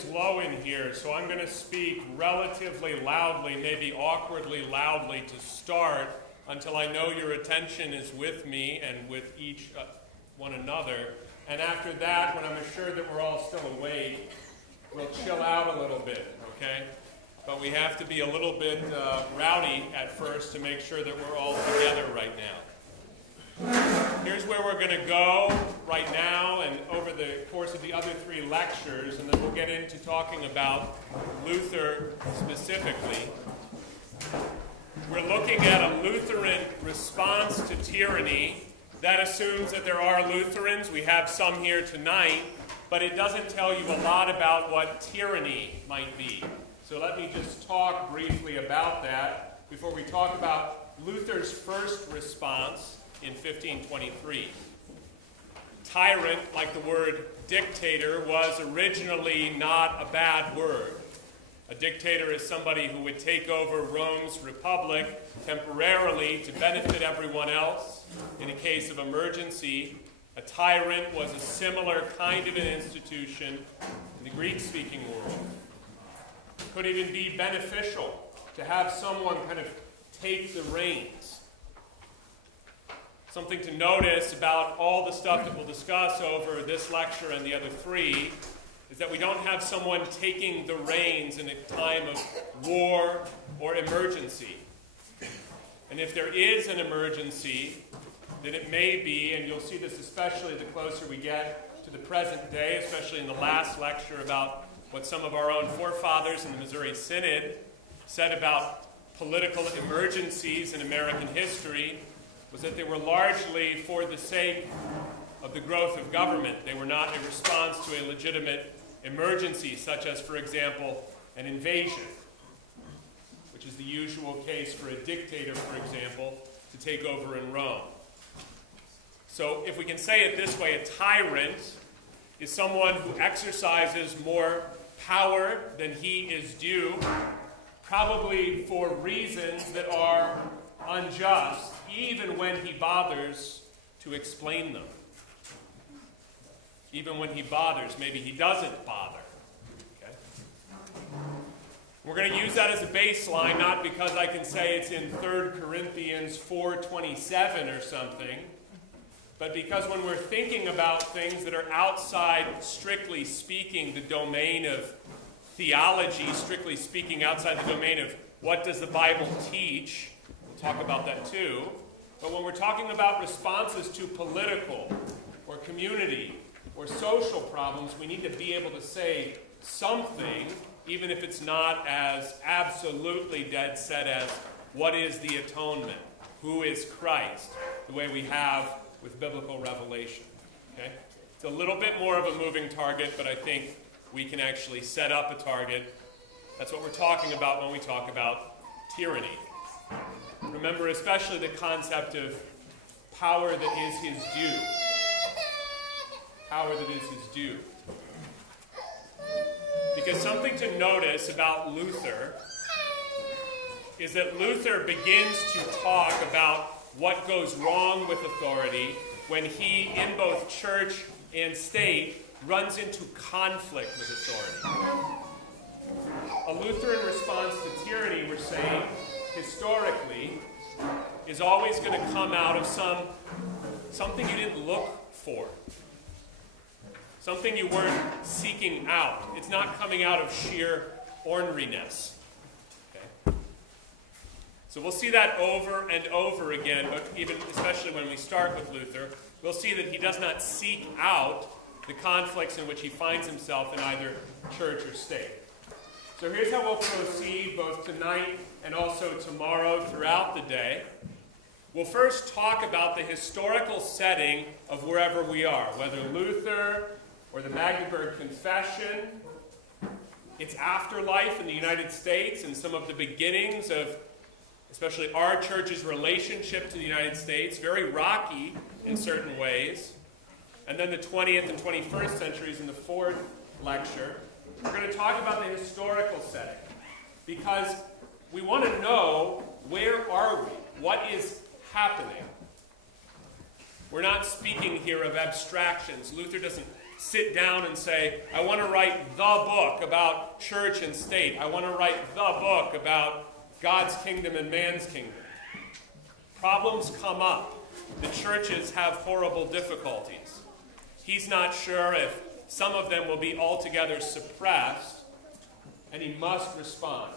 is low in here, so I'm going to speak relatively loudly, maybe awkwardly loudly to start, until I know your attention is with me and with each one another. And after that, when I'm assured that we're all still awake, we'll chill out a little bit, okay? But we have to be a little bit rowdy at first to make sure that we're all together right now. Here's where we're going to go right now and over the course of the other 3 lectures, and then we'll get into talking about Luther specifically. We're looking at a Lutheran response to tyranny. That assumes that there are Lutherans. We have some here tonight, but it doesn't tell you a lot about what tyranny might be. So let me just talk briefly about that before we talk about Luther's first response in 1523. Tyrant, like the word dictator, was originally not a bad word. A dictator is somebody who would take over Rome's republic temporarily to benefit everyone else in a case of emergency. A tyrant was a similar kind of an institution in the Greek-speaking world. It could even be beneficial to have someone kind of take the reins. Something to notice about all the stuff that we'll discuss over this lecture and the other 3 is that we don't have someone taking the reins in a time of war or emergency. And if there is an emergency, then it may be, and you'll see this especially the closer we get to the present day, especially in the last lecture about what some of our own forefathers in the Missouri Synod said about political emergencies in American history, was that they were largely for the sake of the growth of government. They were not a response to a legitimate emergency, such as, for example, an invasion, which is the usual case for a dictator, for example, to take over in Rome. So if we can say it this way, a tyrant is someone who exercises more power than he is due, probably for reasons that are unjust, even when he bothers to explain them. Even when he bothers, maybe he doesn't bother. Okay? We're going to use that as a baseline, not because I can say it's in 3 Corinthians 4:27 or something, but because when we're thinking about things that are outside, strictly speaking, the domain of theology, strictly speaking, outside the domain of what does the Bible teach, we'll talk about that too. But when we're talking about responses to political or community or social problems, we need to be able to say something, even if it's not as absolutely dead set as what is the atonement, who is Christ, the way we have with biblical revelation. Okay? It's a little bit more of a moving target, but I think we can actually set up a target. That's what we're talking about when we talk about tyranny. Remember especially the concept of power that is his due. Power that is his due. Because something to notice about Luther is that Luther begins to talk about what goes wrong with authority when he, in both church and state, runs into conflict with authority. A Lutheran response to tyranny, we're saying, historically, is always going to come out of something you didn't look for. Something you weren't seeking out. It's not coming out of sheer orneriness. Okay? So we'll see that over and over again, but even especially when we start with Luther, we'll see that he does not seek out the conflicts in which he finds himself in either church or state. So here's how we'll proceed both tonight and also tomorrow throughout the day. We'll first talk about the historical setting of wherever we are, whether Luther or the Magdeburg Confession, its afterlife in the United States, and some of the beginnings of especially our church's relationship to the United States, very rocky in certain ways, and then the 20th and 21st centuries in the 4th lecture. We're going to talk about the historical setting, because we want to know, where are we? What is happening? We're not speaking here of abstractions. Luther doesn't sit down and say, I want to write the book about church and state. I want to write the book about God's kingdom and man's kingdom. Problems come up. The churches have horrible difficulties. He's not sure if some of them will be altogether suppressed, and he must respond.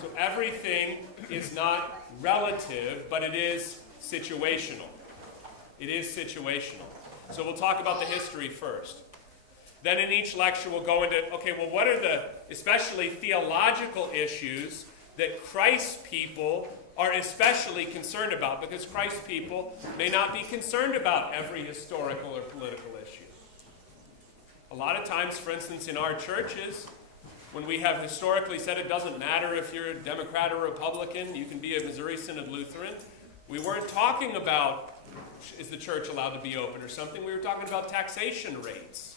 So everything is not relative, but it is situational. It is situational. So we'll talk about the history first. Then in each lecture we'll go into, okay, well, what are the especially theological issues that Christ's people are especially concerned about? Because Christ's people may not be concerned about every historical or political issue. A lot of times, for instance, in our churches, when we have historically said it doesn't matter if you're a Democrat or Republican, you can be a Missouri Synod Lutheran, we weren't talking about, is the church allowed to be open or something? We were talking about taxation rates.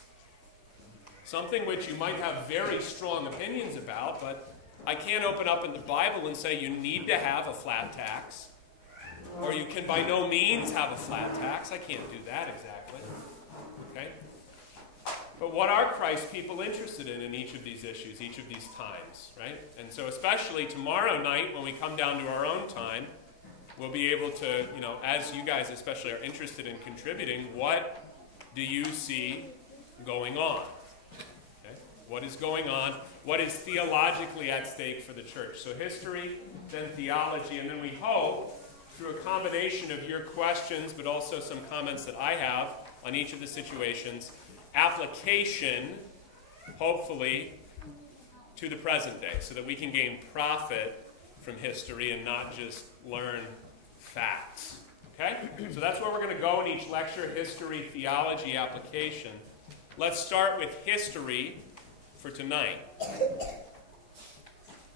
Something which you might have very strong opinions about, but I can't open up in the Bible and say you need to have a flat tax, or you can by no means have a flat tax. I can't do that exactly. Okay? But what are Christ's people interested in each of these issues, each of these times, right? And so especially tomorrow night when we come down to our own time, we'll be able to, as you guys especially are interested in contributing, what do you see going on? Okay? What is going on? What is theologically at stake for the church? So history, then theology, and then we hope, through a combination of your questions, but also some comments that I have on each of the situations, application, hopefully, to the present day, so that we can gain profit from history and not just learn facts. Okay? So that's where we're going to go in each lecture, history, theology, application. Let's start with history for tonight.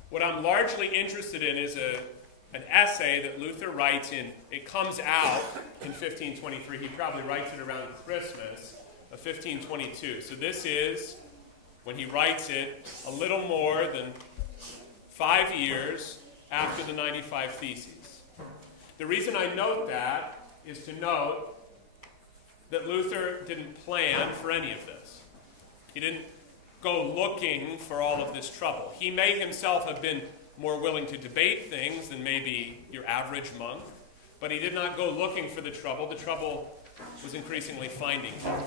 What I'm largely interested in is an essay that Luther writes in, it comes out in 1523. He probably writes it around Christmas of 1522. So this is, when he writes it, a little more than 5 years after the 95 Theses. The reason I note that is to note that Luther didn't plan for any of this. He didn't go looking for all of this trouble. He may himself have been more willing to debate things than maybe your average monk, but he did not go looking for the trouble. The trouble was increasingly finding him.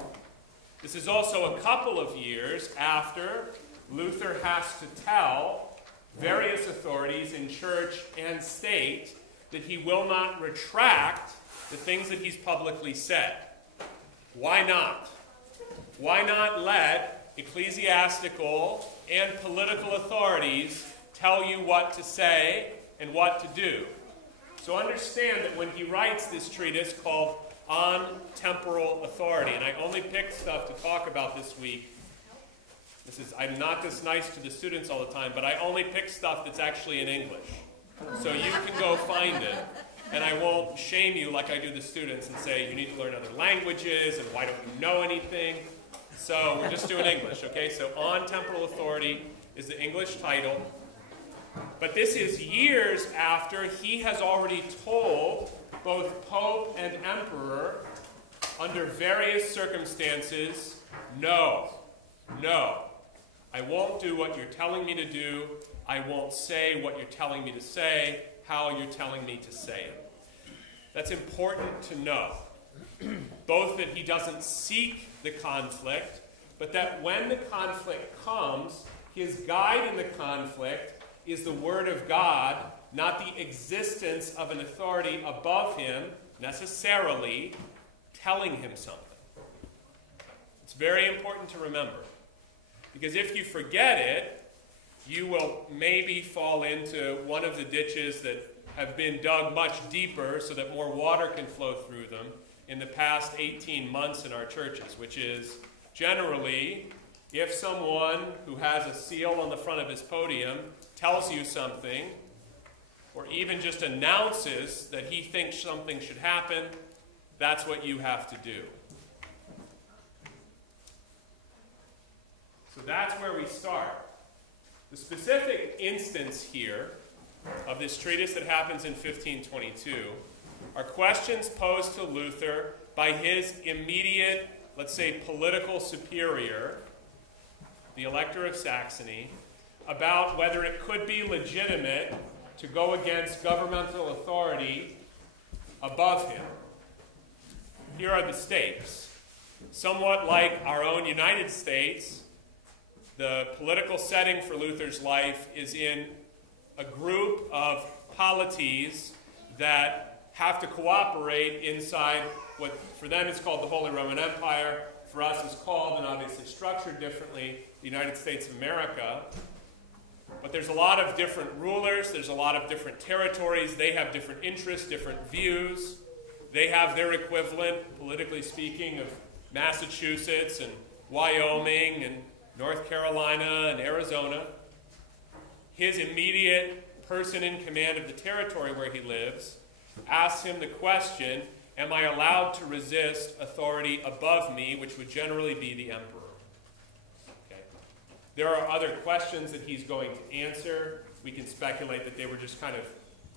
This is also a couple of years after Luther has to tell various authorities in church and state that he will not retract the things that he's publicly said. Why not? Why not let ecclesiastical and political authorities tell you what to say and what to do? So understand that when he writes this treatise called On Temporal Authority, and I only picked stuff to talk about this week. I'm not this nice to the students all the time, but I only pick stuff that's actually in English. So you can go find it, and I won't shame you like I do the students and say you need to learn other languages and why don't you know anything. So we're just doing English, okay? So On Temporal Authority is the English title. But this is years after he has already told both Pope and Emperor, under various circumstances, no, I won't do what you're telling me to do. I won't say what you're telling me to say, how you're telling me to say it. That's important to know. Both that he doesn't seek the conflict, but that when the conflict comes, his guide in the conflict is the Word of God, not the existence of an authority above him, necessarily telling him something. It's very important to remember. Because if you forget it, you will maybe fall into one of the ditches that have been dug much deeper so that more water can flow through them in the past 18 months in our churches, which is generally if someone who has a seal on the front of his podium tells you something, or even just announces that he thinks something should happen, that's what you have to do. So that's where we start. The specific instance here of this treatise that happens in 1522 are questions posed to Luther by his immediate let's say, political superior, the Elector of Saxony, about whether it could be legitimate to go against governmental authority above him. Here are the stakes. Somewhat like our own United States, the political setting for Luther's life is in a group of polities that have to cooperate inside what for them is called the Holy Roman Empire, for us is called, and obviously structured differently, the United States of America. But there's a lot of different rulers, there's a lot of different territories, they have different interests, different views. They have their equivalent, politically speaking, of Massachusetts and Wyoming and North Carolina and Arizona. His immediate person in command of the territory where he lives asks him the question, am I allowed to resist authority above me, which would generally be the emperor? Okay. There are other questions that he's going to answer. We can speculate that they were just kind of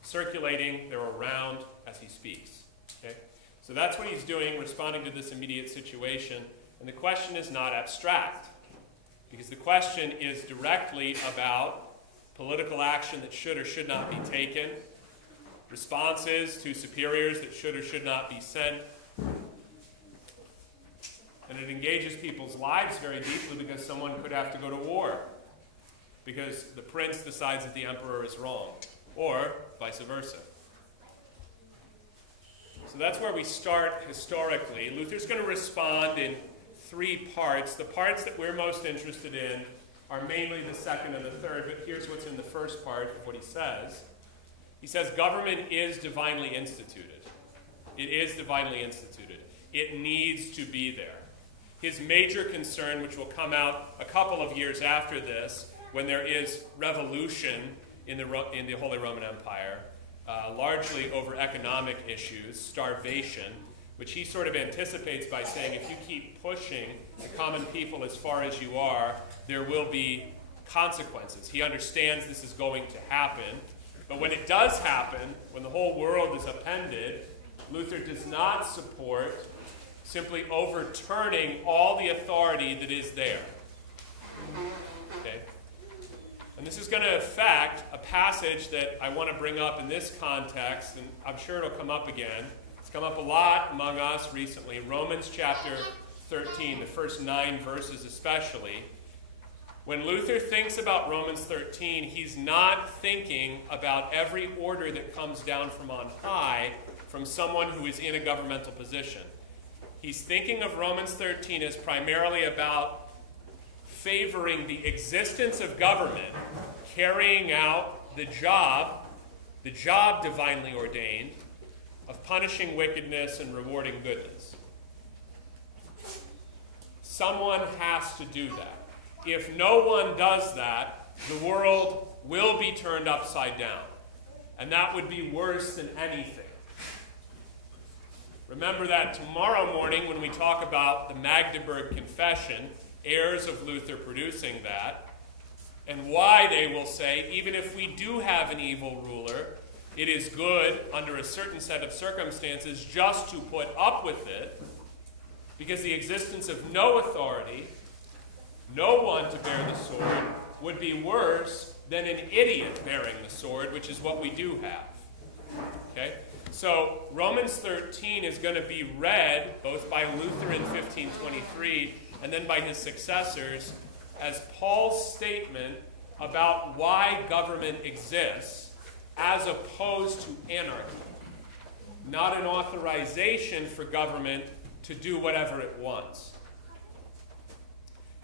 circulating, they're around as he speaks. Okay? So that's what he's doing, responding to this immediate situation. And the question is not abstract, because the question is directly about political action that should or should not be taken, responses to superiors that should or should not be sent. And it engages people's lives very deeply because someone could have to go to war because the prince decides that the emperor is wrong, or vice versa. So that's where we start historically. Luther's going to respond in three parts. The parts that we're most interested in are mainly the second and the third, but here's what's in the first part of what he says. He says government is divinely instituted. It is divinely instituted. It needs to be there. His major concern, which will come out a couple of years after this, when there is revolution in the Holy Roman Empire, largely over economic issues, starvation, which he sort of anticipates by saying, if you keep pushing the common people as far as you are, there will be consequences. He understands this is going to happen, but when it does happen, when the whole world is upended, Luther does not support simply overturning all the authority that is there. Okay? And this is going to affect a passage that I want to bring up in this context, and I'm sure it'll come up again. It's come up a lot among us recently. Romans chapter 13, the first 9 verses especially. When Luther thinks about Romans 13, he's not thinking about every order that comes down from on high from someone who is in a governmental position. He's thinking of Romans 13 as primarily about favoring the existence of government, carrying out the job divinely ordained, of punishing wickedness and rewarding goodness. Someone has to do that. If no one does that, the world will be turned upside down. And that would be worse than anything. Remember that tomorrow morning when we talk about the Magdeburg Confession, heirs of Luther producing that, and why they will say, even if we do have an evil ruler, it is good under a certain set of circumstances just to put up with it, because the existence of no authority, no one to bear the sword, would be worse than an idiot bearing the sword, which is what we do have. Okay? So Romans 13 is going to be read both by Luther in 1523 and then by his successors as Paul's statement about why government exists as opposed to anarchy. Not an authorization for government to do whatever it wants.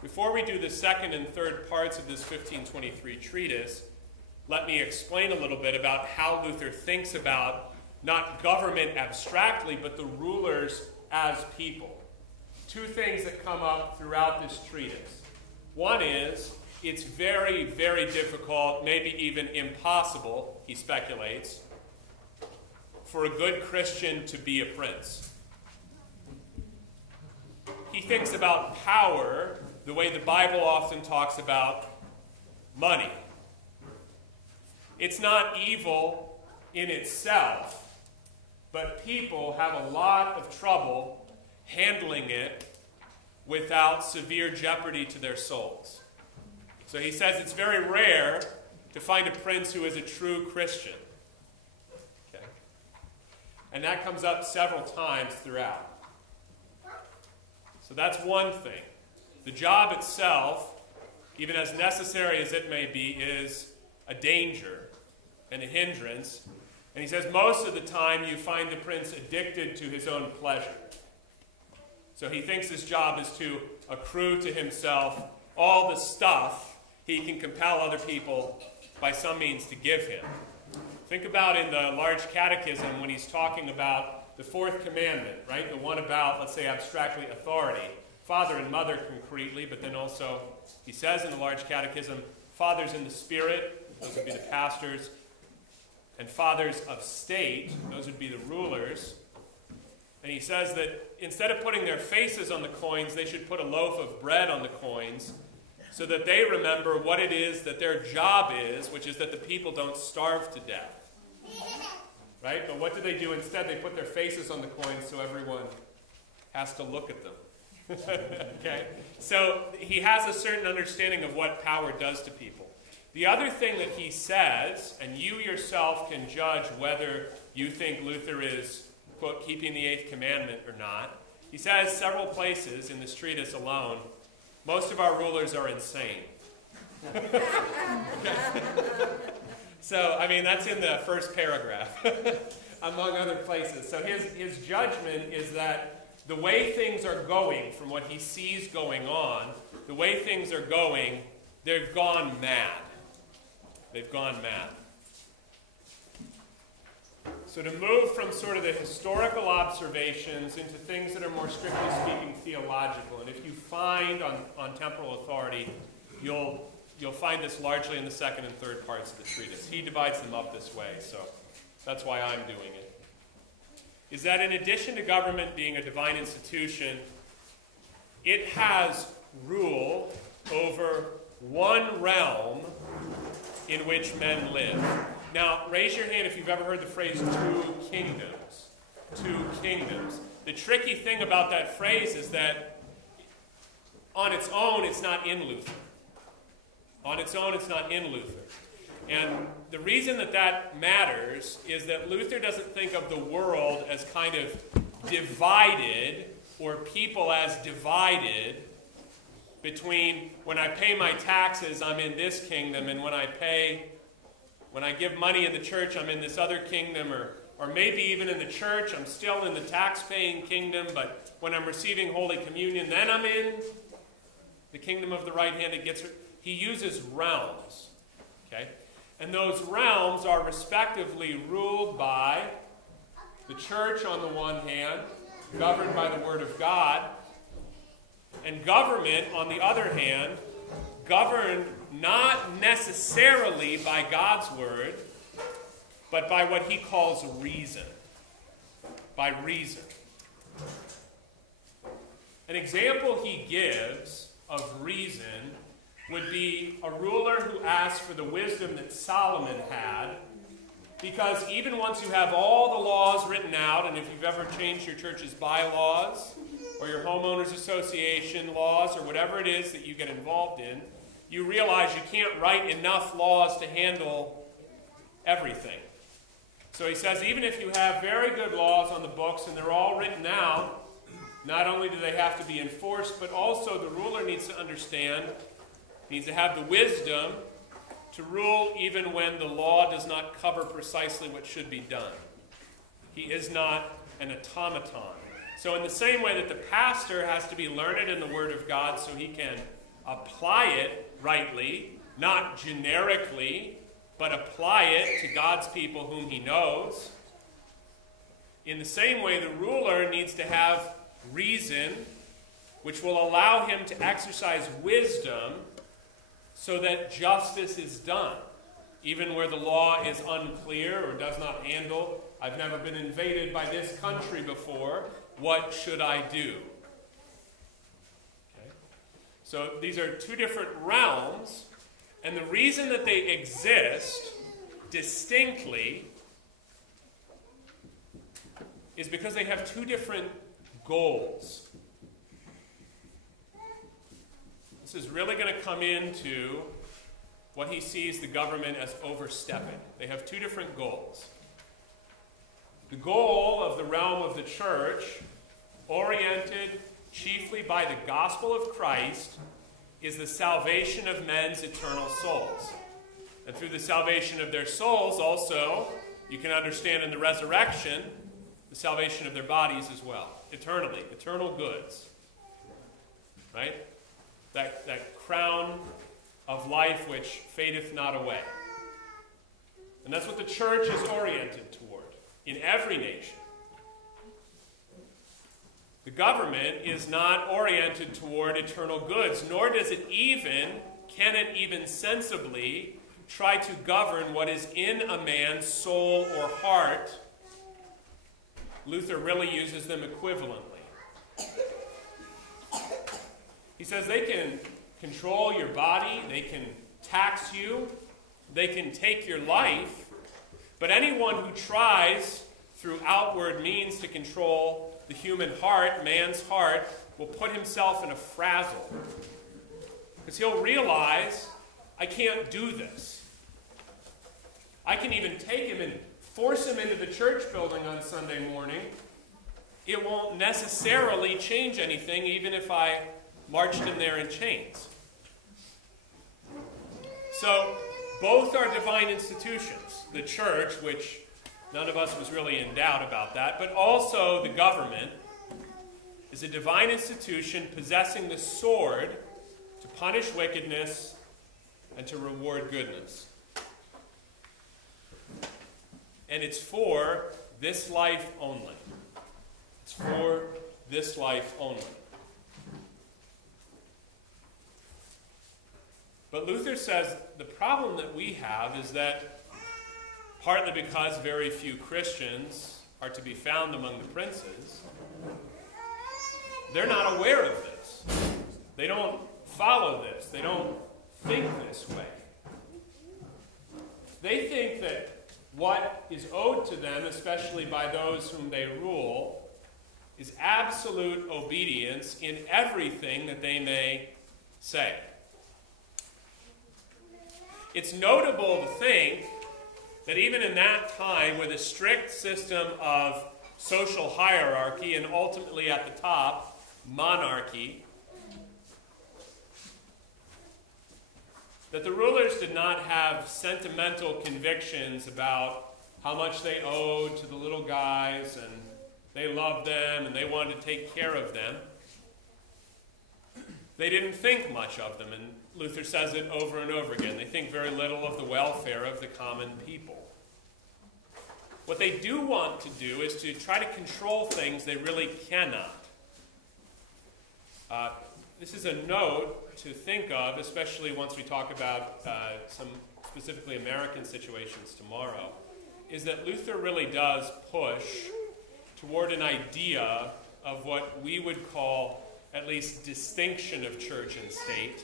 Before we do the second and third parts of this 1523 treatise, let me explain a little bit about how Luther thinks about not government abstractly, but the rulers as people. Two things that come up throughout this treatise. One is, it's very, very difficult, maybe even impossible, he speculates, for a good Christian to be a prince. He thinks about power the way the Bible often talks about money. It's not evil in itself, but people have a lot of trouble handling it without severe jeopardy to their souls. So he says it's very rare to find a prince who is a true Christian. Okay? And that comes up several times throughout. So that's one thing. The job itself, even as necessary as it may be, is a danger and a hindrance. And he says most of the time you find the prince addicted to his own pleasure. So he thinks his job is to accrue to himself all the stuff he can compel other people by some means to give him. Think about in the large catechism when he's talking about the fourth commandment, right? The one about, let's say, abstractly authority. Father and mother concretely, but then also, he says in the large catechism, fathers in the spirit, those would be the pastors, and fathers of state, those would be the rulers. And he says that instead of putting their faces on the coins, they should put a loaf of bread on the coins so that they remember what it is that their job is, which is that the people don't starve to death. Right? But what do they do instead? They put their faces on the coins so everyone has to look at them. Okay? So he has a certain understanding of what power does to people. The other thing that he says, and you yourself can judge whether you think Luther is, quote, keeping the eighth commandment or not. He says several places in this treatise alone, most of our rulers are insane. So, I mean, that's in the first paragraph, among other places. So his judgment is that the way things are going, from what he sees going on, the way things are going, they've gone mad. They've gone mad. So to move from sort of the historical observations into things that are more strictly speaking theological, and if you find on temporal authority, you'll find this largely in the second and third parts of the treatise. He divides them up this way, so that's why I'm doing it. Is that in addition to government being a divine institution, it has rule over one realm in which men live. Now, raise your hand if you've ever heard the phrase two kingdoms. Two kingdoms. The tricky thing about that phrase is that on its own, it's not in Luther. On its own, it's not in Luther. And the reason that that matters is that Luther doesn't think of the world as kind of divided, or people as divided, between when I pay my taxes, I'm in this kingdom, and when I give money in the church, I'm in this other kingdom, or maybe even in the church, I'm still in the tax-paying kingdom, but when I'm receiving Holy Communion, then I'm in the kingdom of the right hand. He uses realms, okay? And those realms are respectively ruled by the church on the one hand, governed by the Word of God, and government on the other hand, governed not necessarily by God's Word, but by what he calls reason. By reason. An example he gives of reason would be a ruler who asks for the wisdom that Solomon had, because even once you have all the laws written out, and if you've ever changed your church's bylaws, or your homeowners association laws, or whatever it is that you get involved in, you realize you can't write enough laws to handle everything. So he says, even if you have very good laws on the books and they're all written out, not only do they have to be enforced, but also the ruler needs to understand, needs to have the wisdom to rule even when the law does not cover precisely what should be done. He is not an automaton. So in the same way that the pastor has to be learned in the Word of God so he can apply it rightly, not generically, but apply it to God's people whom he knows. In the same way, the ruler needs to have reason, which will allow him to exercise wisdom so that justice is done, even where the law is unclear or does not handle. I've never been invaded by this country before. What should I do? Okay. So these are two different realms, and the reason that they exist distinctly is because they have two different goals. This is really going to come into what he sees the government as overstepping. They have two different goals. The goal of the realm of the church, oriented chiefly by the gospel of Christ, is the salvation of men's eternal souls. And through the salvation of their souls also, you can understand in the resurrection, the salvation of their bodies as well. Eternally, eternal goods. Right? That crown of life which fadeth not away. And that's what the church is oriented toward in every nation. The government is not oriented toward eternal goods, nor can it even sensibly try to govern what is in a man's soul or heart. Luther really uses them equivalently. He says they can control your body, they can tax you, they can take your life, but anyone who tries through outward means to control the human heart, man's heart, will put himself in a frazzle. Because he'll realize, I can't do this. I can even take him and force him into the church building on Sunday morning. It won't necessarily change anything, even if I marched him there in chains. So, both are divine institutions. The church, which none of us was really in doubt about that, but also the government is a divine institution possessing the sword to punish wickedness and to reward goodness. And it's for this life only. It's for this life only. But Luther says the problem that we have is that partly because very few Christians are to be found among the princes, they're not aware of this. They don't follow this. They don't think this way. They think that what is owed to them, especially by those whom they rule, is absolute obedience in everything that they may say. It's notable to think that even in that time, with a strict system of social hierarchy and ultimately at the top, monarchy, that the rulers did not have sentimental convictions about how much they owed to the little guys, and they loved them and they wanted to take care of them. They didn't think much of them, and Luther says it over and over again. They think very little of the welfare of the common people. What they do want to do is to try to control things they really cannot. This is a note to think of, especially once we talk about some specifically American situations tomorrow, is that Luther really does push toward an idea of what we would call at least distinction of church and state,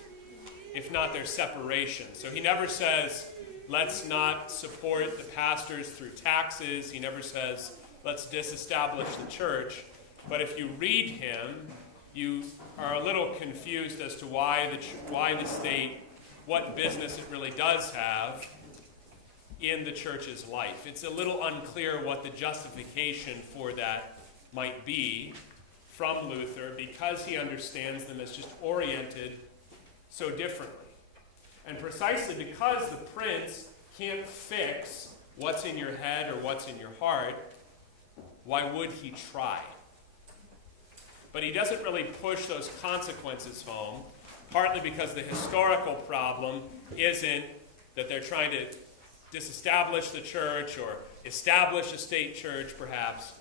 if not their separation. So he never says, let's not support the pastors through taxes. He never says, let's disestablish the church. But if you read him, you are a little confused as to why the state, what business it really does have in the church's life. It's a little unclear what the justification for that might be from Luther, because he understands them as just oriented so differently. And precisely because the prince can't fix what's in your head or what's in your heart, why would he try? But he doesn't really push those consequences home, partly because the historical problem isn't that they're trying to disestablish the church or establish a state church, perhaps.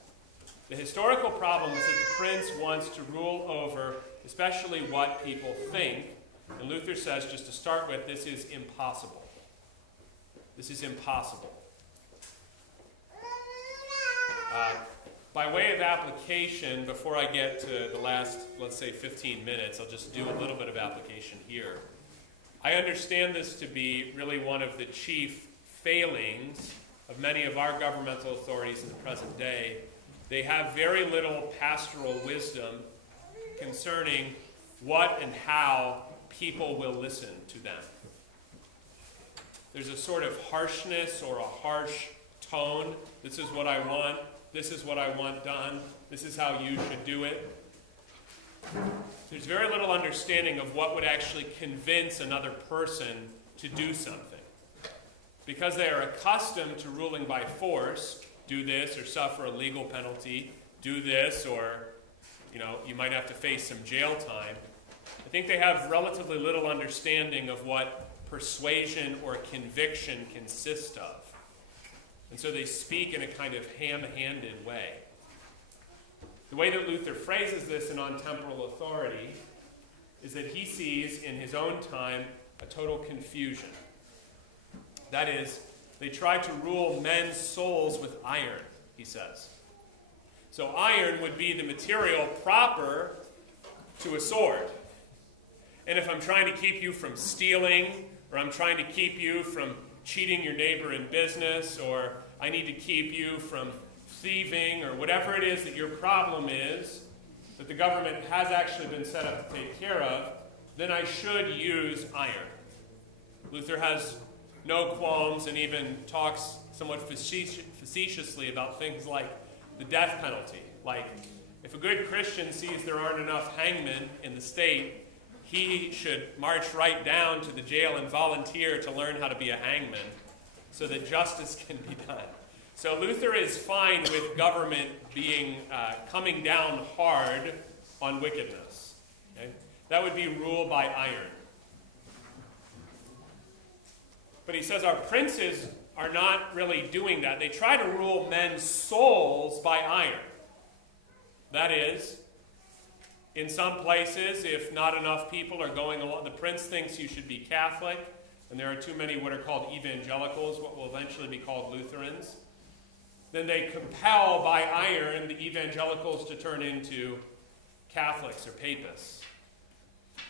The historical problem is that the prince wants to rule over especially what people think. And Luther says, just to start with, this is impossible. This is impossible. By way of application, before I get to the last, let's say, 15 minutes, I'll just do a little bit of application here. I understand this to be really one of the chief failings of many of our governmental authorities in the present day. They have very little pastoral wisdom concerning what and how people will listen to them. There's a sort of harshness or a harsh tone. This is what I want. This is what I want done. This is how you should do it. There's very little understanding of what would actually convince another person to do something. Because they are accustomed to ruling by force, do this or suffer a legal penalty, do this or, you might have to face some jail time. I think they have relatively little understanding of what persuasion or conviction consists of. And so they speak in a kind of ham-handed way. The way that Luther phrases this in On Temporal Authority is that he sees in his own time a total confusion. That is, they try to rule men's souls with iron, he says. So iron would be the material proper to a sword. And if I'm trying to keep you from stealing, or I'm trying to keep you from cheating your neighbor in business, or I need to keep you from thieving, or whatever it is that your problem is, that the government has actually been set up to take care of, then I should use iron. Luther has no qualms and even talks somewhat facetiously about things like the death penalty. Like, if a good Christian sees there aren't enough hangmen in the state, he should march right down to the jail and volunteer to learn how to be a hangman so that justice can be done. So Luther is fine with government coming down hard on wickedness. Okay? That would be rule by iron. But he says our princes are not really doing that. They try to rule men's souls by iron. That is, in some places, if not enough people are going along, the prince thinks you should be Catholic, and there are too many what are called evangelicals, what will eventually be called Lutherans, then they compel by iron the evangelicals to turn into Catholics or papists.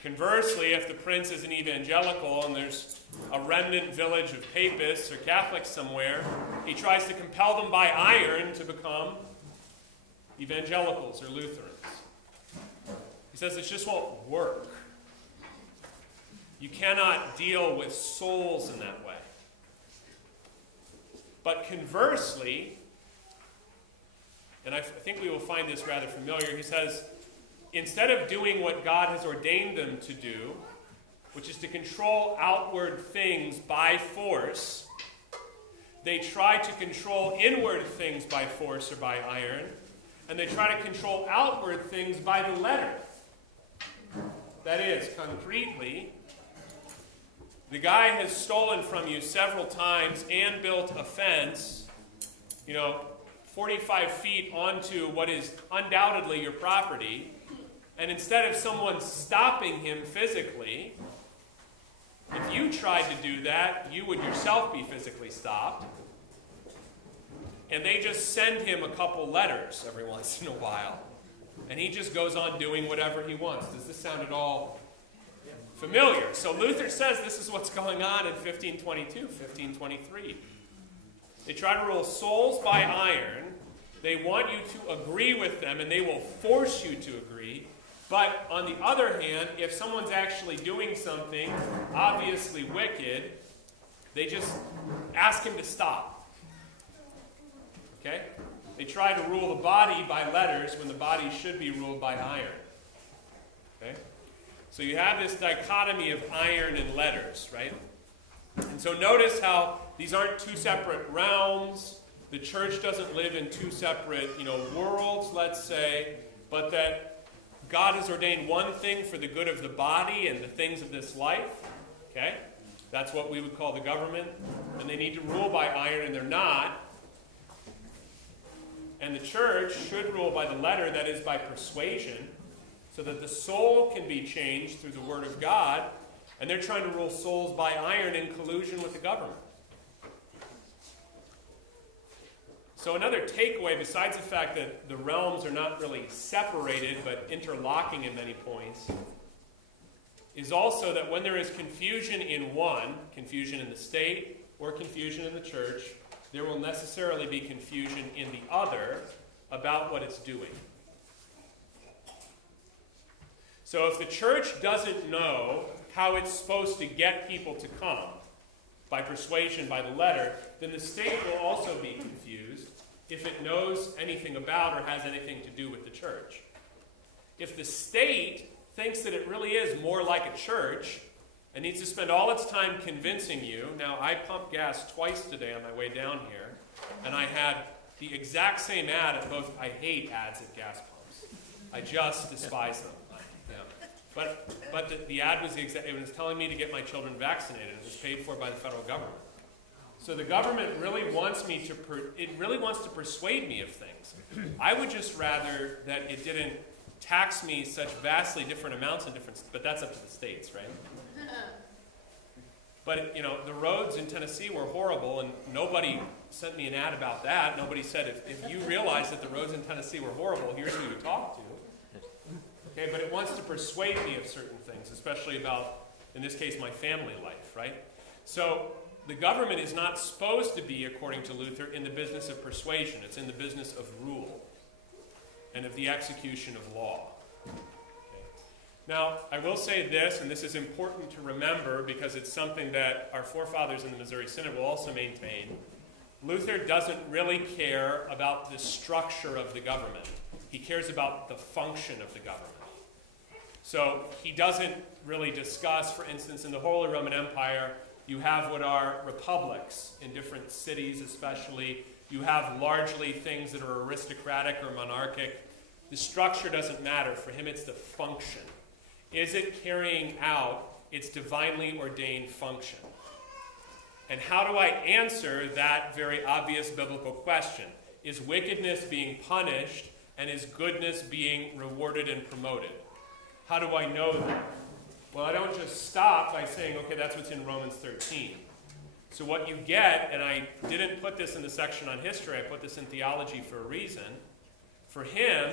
Conversely, if the prince is an evangelical and there's a remnant village of papists or Catholics somewhere, he tries to compel them by iron to become evangelicals or Lutherans. He says it just won't work. You cannot deal with souls in that way. But conversely, and I think we will find this rather familiar, he says, instead of doing what God has ordained them to do, which is to control outward things by force, they try to control inward things by force or by iron, and they try to control outward things by the letter. That is, concretely, the guy has stolen from you several times and built a fence, 45 feet onto what is undoubtedly your property, and instead of someone stopping him physically, if you tried to do that, you would yourself be physically stopped. And they just send him a couple letters every once in a while. And he just goes on doing whatever he wants. Does this sound at all familiar? So Luther says this is what's going on in 1522, 1523. They try to rule souls by iron. They want you to agree with them, and they will force you to agree. But on the other hand, if someone's actually doing something obviously wicked, they just ask him to stop. Okay? They try to rule the body by letters when the body should be ruled by iron. Okay? So you have this dichotomy of iron and letters, right? And so notice how these aren't two separate realms. The church doesn't live in two separate, worlds, let's say, but that God has ordained one thing for the good of the body and the things of this life. Okay? That's what we would call the government. And they need to rule by iron, and they're not. And the church should rule by the letter, that is by persuasion, so that the soul can be changed through the Word of God. And they're trying to rule souls by iron in collusion with the government. So another takeaway, besides the fact that the realms are not really separated but interlocking in many points, is also that when there is confusion in one, confusion in the state or confusion in the church, there will necessarily be confusion in the other about what it's doing. So if the church doesn't know how it's supposed to get people to come, by persuasion, by the letter, then the state will also be confused if it knows anything about or has anything to do with the church. If the state thinks that it really is more like a church and needs to spend all its time convincing you. Now, I pumped gas twice today on my way down here, and I had the exact same ad at both. I hate ads at gas pumps. I just despise them. Yeah. But the ad was it was telling me to get my children vaccinated. It was paid for by the federal government. So the government really wants me to really wants to persuade me of things. I would just rather that it didn't tax me such vastly different amounts in different, but that's up to the states, right? But, the roads in Tennessee were horrible, and nobody sent me an ad about that. Nobody said, if you realize that the roads in Tennessee were horrible, here's who you talk to. Okay, but it wants to persuade me of certain things, especially about, in this case, my family life, right? So the government is not supposed to be, according to Luther, in the business of persuasion. It's in the business of rule and of the execution of law. Now, I will say this, and this is important to remember because it's something that our forefathers in the Missouri Synod will also maintain. Luther doesn't really care about the structure of the government. He cares about the function of the government. So he doesn't really discuss, for instance, in the Holy Roman Empire, you have what are republics in different cities especially. You have largely things that are aristocratic or monarchic. The structure doesn't matter. For him, it's the function. Is it carrying out its divinely ordained function? And how do I answer that very obvious biblical question? Is wickedness being punished and is goodness being rewarded and promoted? How do I know that? Well, I don't just stop by saying, okay, that's what's in Romans 13. So what you get, and I didn't put this in the section on history, I put this in theology for a reason. For him,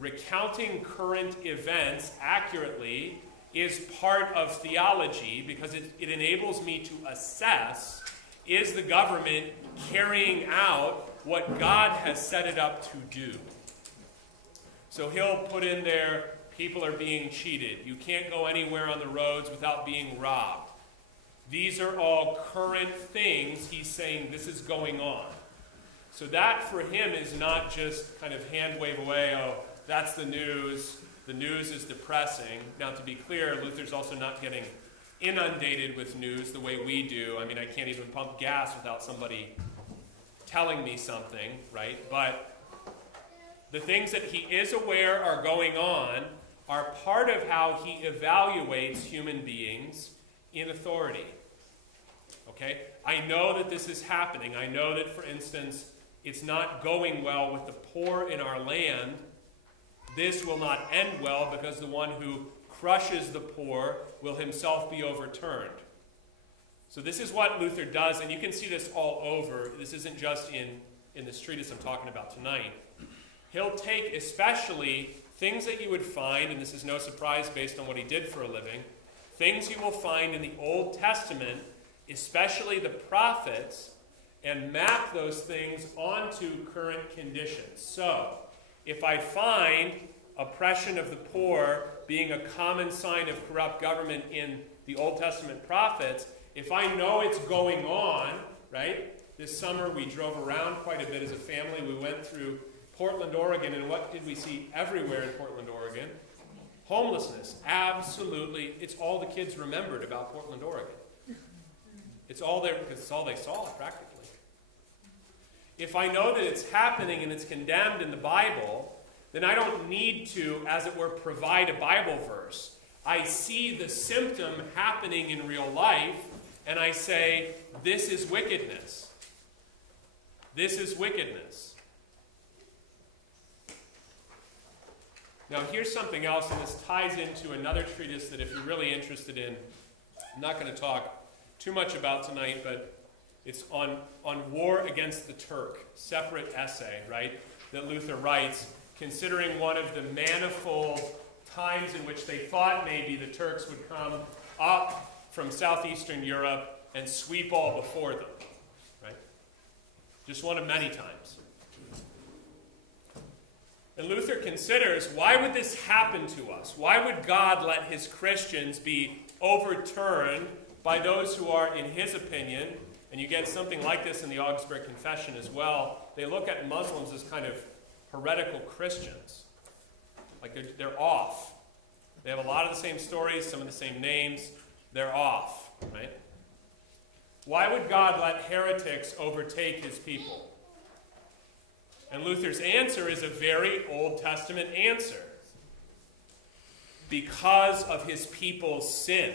recounting current events accurately is part of theology because it enables me to assess, is the government carrying out what God has set it up to do? So he'll put in there, people are being cheated. You can't go anywhere on the roads without being robbed. These are all current things he's saying this is going on. So that for him is not just kind of hand wave away, oh, that's the news. The news is depressing. Now, to be clear, Luther's also not getting inundated with news the way we do. I mean, I can't even pump gas without somebody telling me something, right? But the things that he is aware are going on are part of how he evaluates human beings in authority. Okay? I know that this is happening. I know that, for instance, it's not going well with the poor in our land. This will not end well because the one who crushes the poor will himself be overturned. So this is what Luther does, and you can see this all over. This isn't just in this treatise I'm talking about tonight. He'll take especially things that you would find, and this is no surprise based on what he did for a living, things you will find in the Old Testament, especially the prophets, and map those things onto current conditions. So, if I find oppression of the poor being a common sign of corrupt government in the Old Testament prophets, if I know it's going on, right? This summer we drove around quite a bit as a family. We went through Portland, Oregon, and what did we see everywhere in Portland, Oregon? Homelessness. Absolutely. It's all the kids remembered about Portland, Oregon. It's all there because it's all they saw, practically. If I know that it's happening and it's condemned in the Bible, then I don't need to, as it were, provide a Bible verse. I see the symptom happening in real life, and I say, this is wickedness. This is wickedness. Now, here's something else, and this ties into another treatise that if you're really interested in, I'm not going to talk too much about tonight, but it's on war against the Turk, separate essay, right, that Luther writes, considering one of the manifold times in which they thought maybe the Turks would come up from southeastern Europe and sweep all before them, right? Just one of many times. And Luther considers, why would this happen to us? Why would God let his Christians be overturned by those who are, in his opinion, and you get something like this in the Augsburg Confession as well, they look at Muslims as kind of heretical Christians. Like they're off. They have a lot of the same stories, some of the same names. They're off, right? Why would God let heretics overtake his people? And Luther's answer is a very Old Testament answer. Because of his people's sin.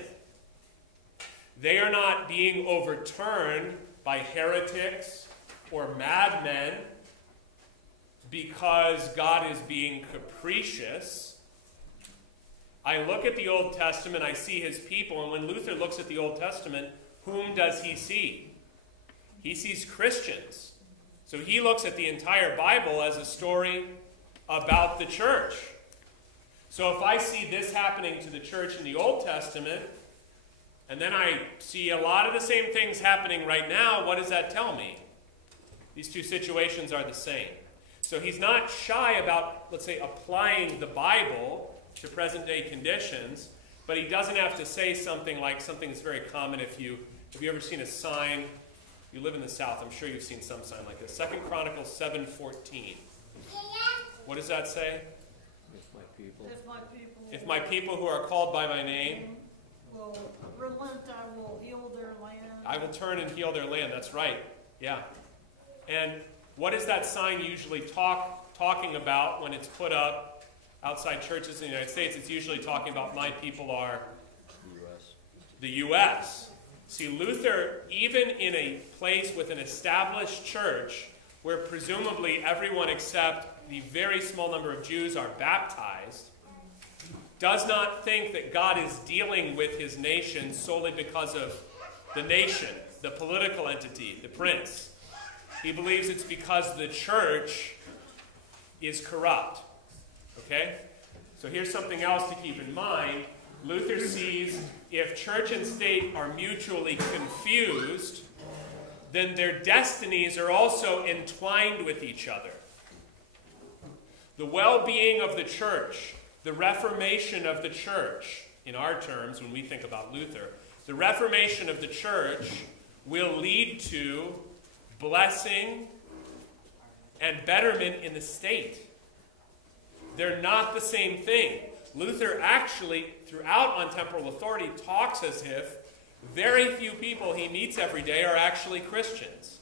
They are not being overturned by heretics or madmen because God is being capricious. I look at the Old Testament, I see his people, and when Luther looks at the Old Testament, whom does he see? He sees Christians. So he looks at the entire Bible as a story about the church. So if I see this happening to the church in the Old Testament, and then I see a lot of the same things happening right now, what does that tell me? These two situations are the same. So he's not shy about, let's say, applying the Bible to present-day conditions, but he doesn't have to say something like something that's very common have you ever seen a sign? You live in the South, I'm sure you've seen some sign like this. 2 Chronicles 7:14. What does that say? If my people who are called by my name will relent, I will heal their land. I will turn and heal their land. That's right. Yeah. And what is that sign usually talking about when it's put up outside churches in the United States? It's usually talking about my people are the U.S. See, Luther, even in a place with an established church where presumably everyone except the very small number of Jews are baptized, does not think that God is dealing with his nation solely because of the nation, the political entity, the prince. He believes it's because the church is corrupt. Okay? So here's something else to keep in mind. Luther sees if church and state are mutually confused, then their destinies are also entwined with each other. The well-being of the church, the reformation of the church, in our terms, when we think about Luther, the reformation of the church will lead to blessing and betterment in the state. They're not the same thing. Luther actually, throughout On Temporal Authority, talks as if very few people he meets every day are actually Christians.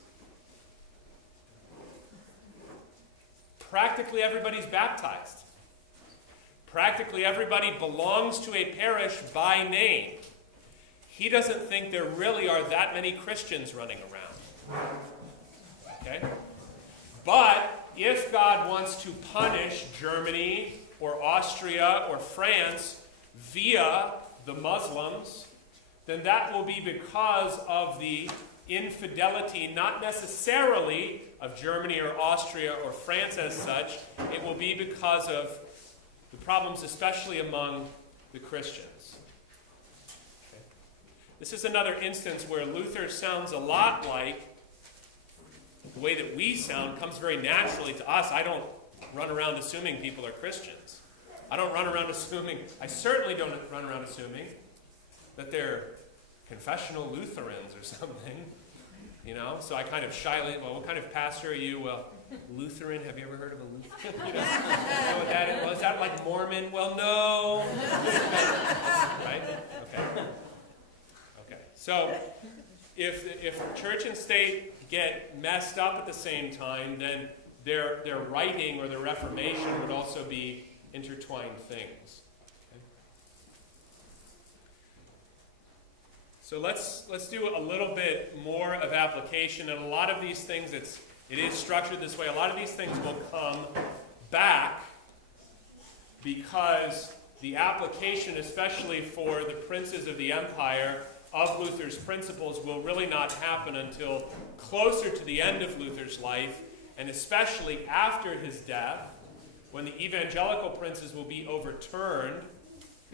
Practically everybody's baptized. Practically everybody belongs to a parish by name. He doesn't think there really are that many Christians running around. Okay? But if God wants to punish Germany or Austria or France via the Muslims, then that will be because of the infidelity, not necessarily of Germany or Austria or France as such. It will be because of the problems especially among the Christians. Okay. This is another instance where Luther sounds a lot like the way that we sound comes very naturally to us. I don't run around assuming people are Christians. I certainly don't run around assuming that they're confessional Lutherans or something. You know, so I kind of shyly, well, what kind of pastor are you? Well, Lutheran. Have you ever heard of a Lutheran? You know what that is? Well, is that like Mormon? Well, no. Right? Okay. So, if church and state get messed up at the same time, then their writing or their Reformation would also be intertwined things. Okay? So let's do a little bit more of application, and a lot of these things, it is structured this way. A lot of these things will come back because the application, especially for the princes of the empire, of Luther's principles will really not happen until closer to the end of Luther's life, and especially after his death, when the evangelical princes will be overturned,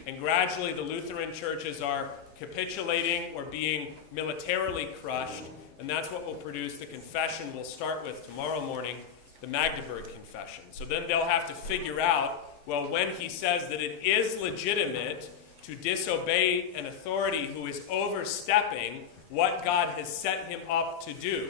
and gradually the Lutheran churches are capitulating or being militarily crushed, and that's what will produce the confession we'll start with tomorrow morning, the Magdeburg Confession. So then they'll have to figure out, well, when he says that it is legitimate to disobey an authority who is overstepping what God has set him up to do,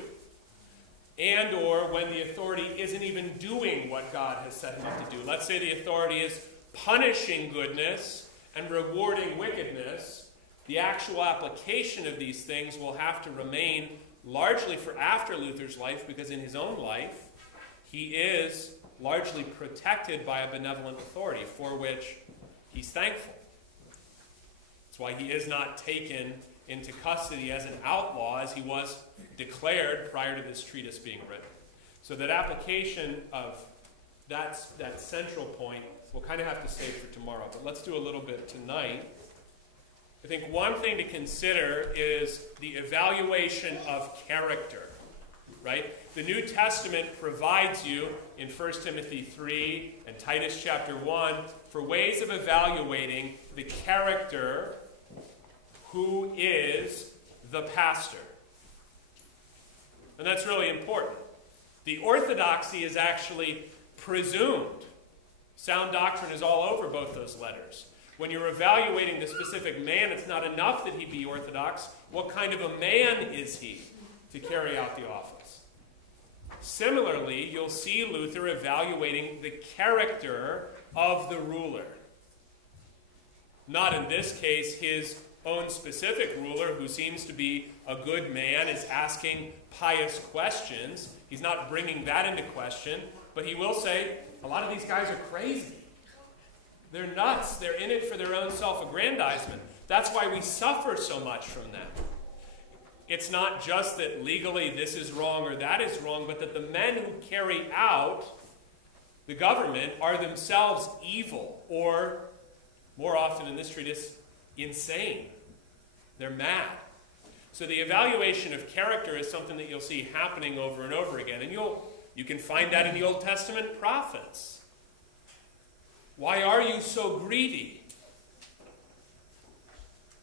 and or when the authority isn't even doing what God has set him up to do. Let's say the authority is punishing goodness and rewarding wickedness. The actual application of these things will have to remain largely for after Luther's life, because in his own life, he is largely protected by a benevolent authority for which he's thankful. That's why he is not taken into custody as an outlaw, as he was declared prior to this treatise being written. So that application of that central point we'll kind of have to save for tomorrow, but let's do a little bit tonight. I think one thing to consider is the evaluation of character, right? The New Testament provides you in 1 Timothy 3 and Titus chapter 1 for ways of evaluating the character who is the pastor. And that's really important. The orthodoxy is actually presumed. Sound doctrine is all over both those letters. When you're evaluating the specific man, it's not enough that he be orthodox. What kind of a man is he to carry out the office? Similarly, you'll see Luther evaluating the character of the ruler. Not in this case his own specific ruler, who seems to be a good man, is asking pious questions. He's not bringing that into question, but he will say, a lot of these guys are crazy. They're nuts. They're in it for their own self-aggrandizement. That's why we suffer so much from them. It's not just that legally this is wrong or that is wrong, but that the men who carry out the government are themselves evil, or, more often in this treatise, insane. They're mad. So the evaluation of character is something that you'll see happening over and over again. And you can find that in the Old Testament prophets. Why are you so greedy?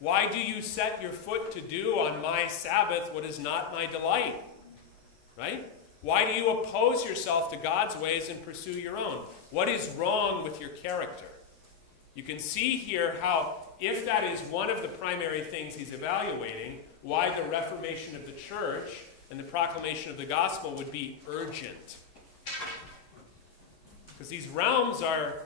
Why do you set your foot to do on my Sabbath what is not my delight? Right? Why do you oppose yourself to God's ways and pursue your own? What is wrong with your character? You can see here how, if that is one of the primary things he's evaluating, why the reformation of the church and the proclamation of the gospel would be urgent. Because these realms are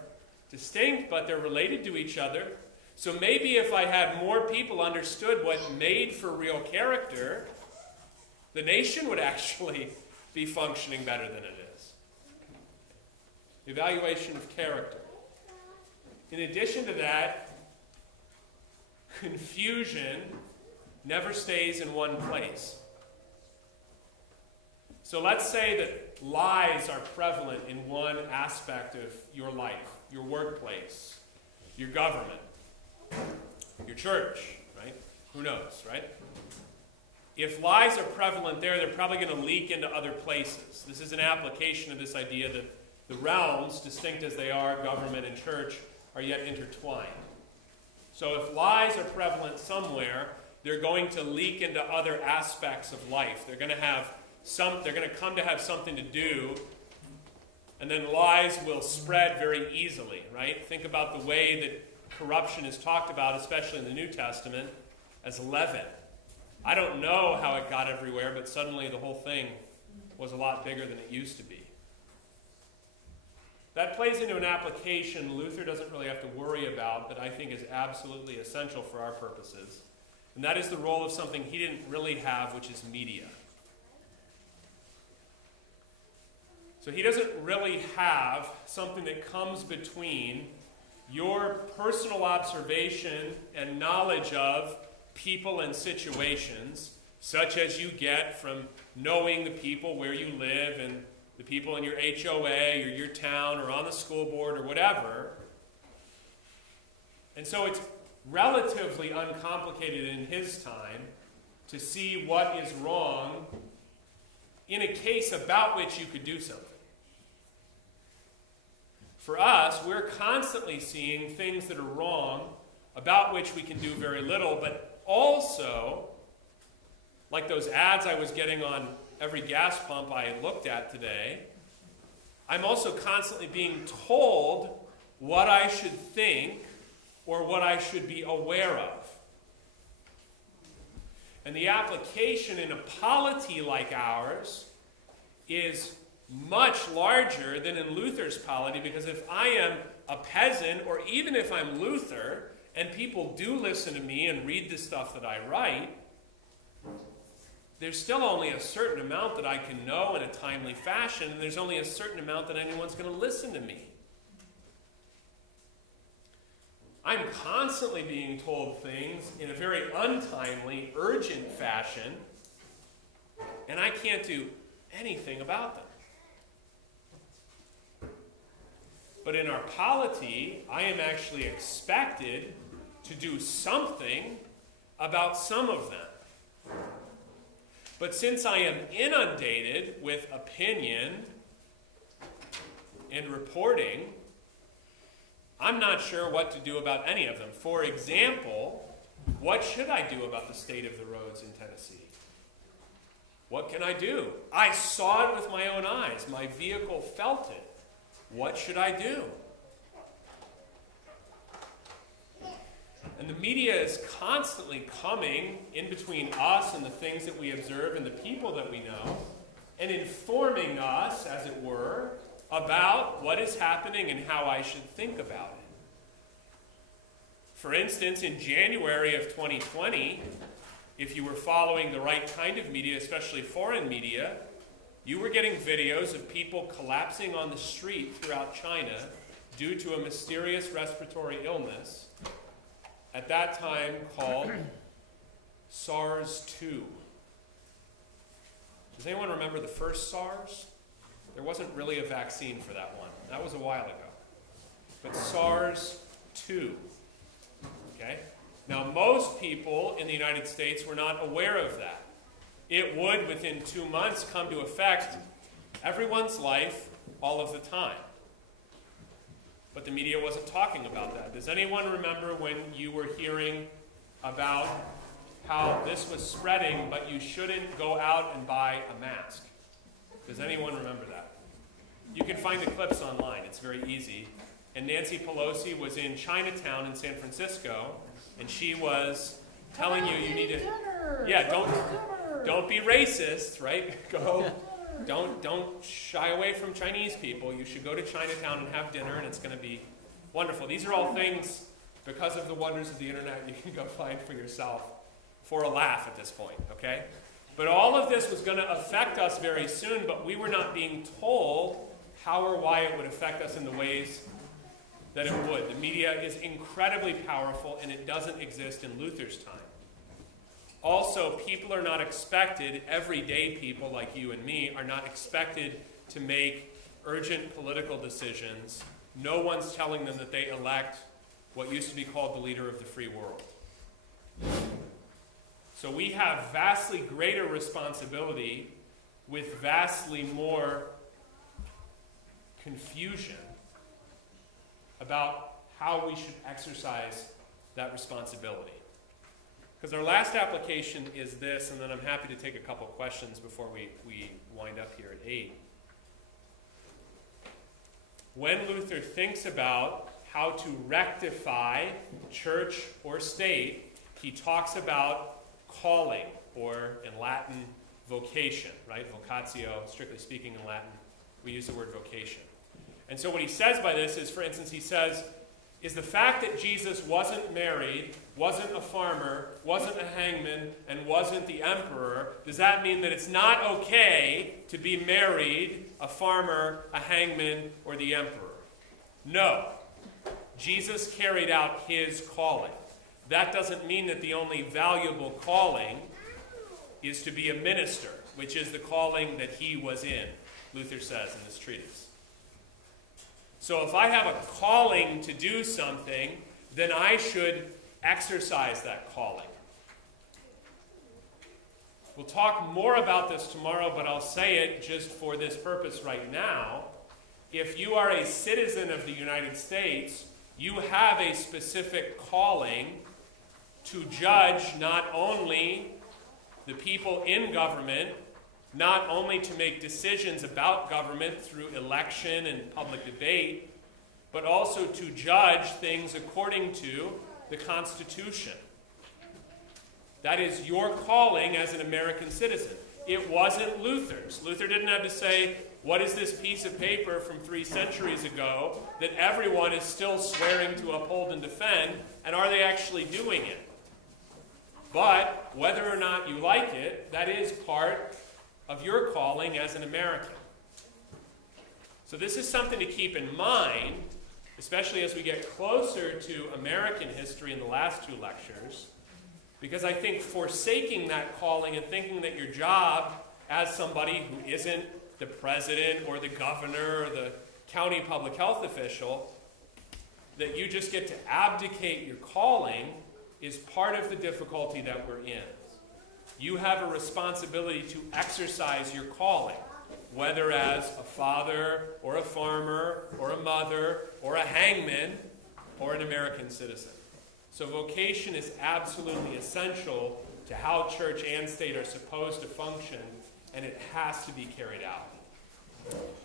distinct, but they're related to each other. So maybe if I had more people understood what made for real character, the nation would actually be functioning better than it is. Evaluation of character. In addition to that, confusion never stays in one place. So let's say that lies are prevalent in one aspect of your life, your workplace, your government, your church, right? Who knows, right? If lies are prevalent there, they're probably going to leak into other places. This is an application of this idea that the realms, distinct as they are, government and church, are yet intertwined. So if lies are prevalent somewhere, they're going to leak into other aspects of life. They're going to come to have something to do, and then lies will spread very easily, right? Think about the way that corruption is talked about, especially in the New Testament, as leaven. I don't know how it got everywhere, but suddenly the whole thing was a lot bigger than it used to be. That plays into an application Luther doesn't really have to worry about, but I think is absolutely essential for our purposes. And that is the role of something he didn't really have, which is media. So he doesn't really have something that comes between your personal observation and knowledge of people and situations, such as you get from knowing the people where you live and the people in your HOA or your town or on the school board or whatever. And so it's relatively uncomplicated in his time to see what is wrong in a case about which you could do something. For us, we're constantly seeing things that are wrong about which we can do very little, but also, like those ads I was getting on every gas pump I looked at today, I'm also constantly being told what I should think or what I should be aware of. And the application in a polity like ours is much larger than in Luther's polity, because if I am a peasant, or even if I'm Luther, and people do listen to me and read the stuff that I write, there's still only a certain amount that I can know in a timely fashion, and there's only a certain amount that anyone's going to listen to me. I'm constantly being told things in a very untimely, urgent fashion, and I can't do anything about them. But in our polity, I am actually expected to do something about some of them. But since I am inundated with opinion and reporting, I'm not sure what to do about any of them. For example, what should I do about the state of the roads in Tennessee? What can I do? I saw it with my own eyes. My vehicle felt it. What should I do? And the media is constantly coming in between us and the things that we observe and the people that we know, and informing us, as it were, about what is happening and how I should think about it. For instance, in January of 2020, if you were following the right kind of media, especially foreign media, you were getting videos of people collapsing on the street throughout China due to a mysterious respiratory illness, at that time called SARS-2. Does anyone remember the first SARS? There wasn't really a vaccine for that one. That was a while ago. But SARS-2. Okay? Now, most people in the United States were not aware of that. It would, within 2 months, come to affect everyone's life all of the time. But the media wasn't talking about that. Does anyone remember when you were hearing about how this was spreading, but you shouldn't go out and buy a mask? Does anyone remember that? You can find the clips online. It's very easy. And Nancy Pelosi was in Chinatown in San Francisco, and she was telling you need to... Yeah, don't be racist, right? Don't shy away from Chinese people. You should go to Chinatown and have dinner, and it's going to be wonderful. These are all things, because of the wonders of the internet, you can go find for yourself for a laugh at this point, okay? But all of this was going to affect us very soon, but we were not being told how or why it would affect us in the ways that it would. The media is incredibly powerful, and it doesn't exist in Luther's time. Also, people are not expected, everyday people like you and me, are not expected to make urgent political decisions. No one's telling them that they elect what used to be called the leader of the free world. So we have vastly greater responsibility with vastly more confusion about how we should exercise that responsibility. Because our last application is this, and then I'm happy to take a couple questions before we wind up here at 8. When Luther thinks about how to rectify church or state, he talks about calling, or in Latin, vocation, right? Vocatio, strictly speaking in Latin, we use the word vocation. And so what he says by this is, for instance, he says, is the fact that Jesus wasn't married, wasn't a farmer, wasn't a hangman, and wasn't the emperor, does that mean that it's not okay to be married, a farmer, a hangman, or the emperor? No. Jesus carried out his calling. That doesn't mean that the only valuable calling is to be a minister, which is the calling that he was in, Luther says in this treatise. So if I have a calling to do something, then I should exercise that calling. We'll talk more about this tomorrow, but I'll say it just for this purpose right now. If you are a citizen of the United States, you have a specific calling to judge not only the people in government, not only to make decisions about government through election and public debate, but also to judge things according to the Constitution. That is your calling as an American citizen. It wasn't Luther's. Luther didn't have to say, what is this piece of paper from 3 centuries ago that everyone is still swearing to uphold and defend, and are they actually doing it? But whether or not you like it, that is part of your calling as an American. So this is something to keep in mind, especially as we get closer to American history in the last 2 lectures, because I think forsaking that calling and thinking that your job as somebody who isn't the president or the governor or the county public health official, that you just get to abdicate your calling is part of the difficulty that we're in. You have a responsibility to exercise your calling, whether as a father or a farmer or a mother or a hangman or an American citizen. So vocation is absolutely essential to how church and state are supposed to function, and it has to be carried out.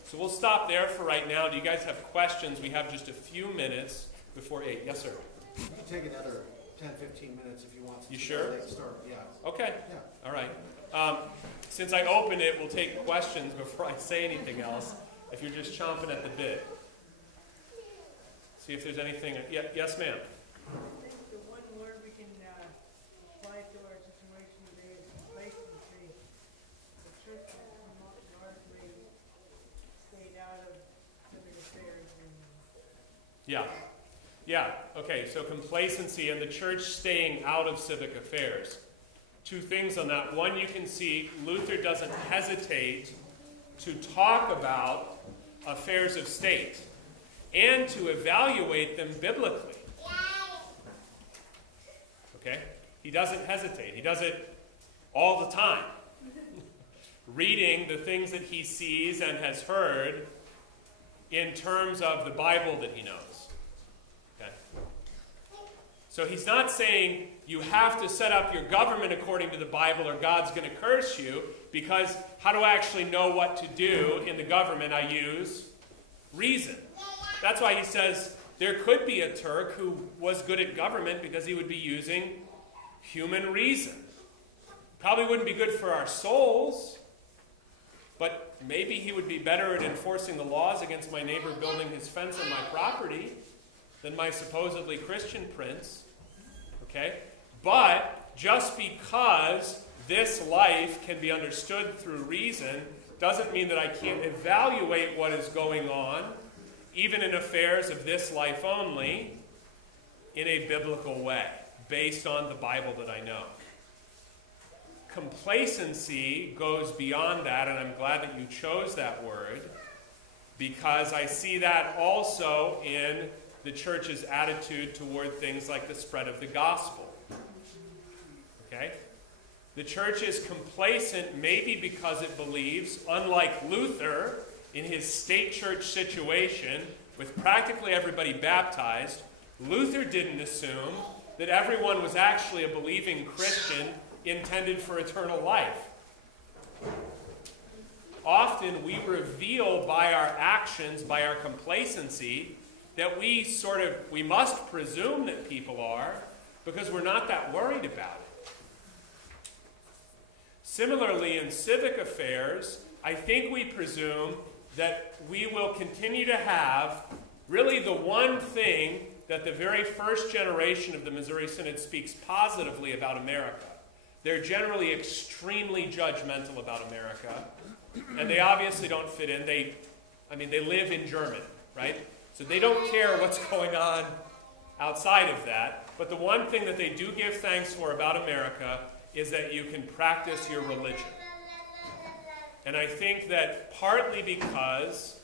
So we'll stop there for right now. Do you guys have questions? We have just a few minutes before 8. Yes, sir? You can take another 10, 15 minutes if you want. You sure? Late start. Yeah. Okay. Yeah. All right. Since I open it, we'll take questions before I say anything else, if you're just chomping at the bit. See if there's anything. Yes, ma'am? I think the one word we can apply to our situation today is complacency. The church has largely stayed out of civic affairs. Yeah. Okay, so complacency and the church staying out of civic affairs. 2 things on that. One, you can see Luther doesn't hesitate to talk about affairs of state and to evaluate them biblically. Okay? He doesn't hesitate. He does it all the time. Reading the things that he sees and has heard in terms of the Bible that he knows. Okay? So he's not saying you have to set up your government according to the Bible or God's going to curse you, because how do I actually know what to do in the government? I use reason. That's why he says there could be a Turk who was good at government because he would be using human reason. Probably wouldn't be good for our souls, but maybe he would be better at enforcing the laws against my neighbor building his fence on my property than my supposedly Christian prince. Okay? But just because this life can be understood through reason doesn't mean that I can't evaluate what is going on, even in affairs of this life only, in a biblical way, based on the Bible that I know. Complacency goes beyond that, and I'm glad that you chose that word, because I see that also in the church's attitude toward things like the spread of the gospel. Okay? The church is complacent maybe because it believes, unlike Luther, in his state church situation, with practically everybody baptized, Luther didn't assume that everyone was actually a believing Christian intended for eternal life. Often we reveal by our actions, by our complacency, that we must presume that people are, because we're not that worried about it. Similarly, in civic affairs, I think we presume that we will continue to have really the one thing that the very first generation of the Missouri Synod speaks positively about America. They're generally extremely judgmental about America, and they obviously don't fit in. They live in Germany, right? So they don't care what's going on outside of that. But the one thing that they do give thanks for about America is that you can practice your religion. And I think that partly because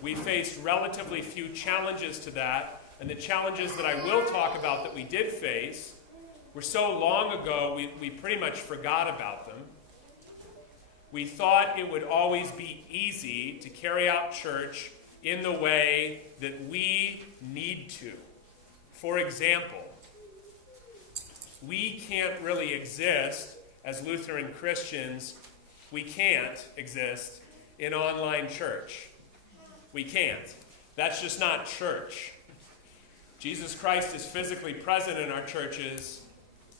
we faced relatively few challenges to that, and the challenges that I will talk about that we did face were so long ago, we pretty much forgot about them. We thought it would always be easy to carry out church in the way that we need to. For example, we can't really exist as Lutheran Christians we can't exist in online church. We can't. That's just not church. Jesus Christ is physically present in our churches.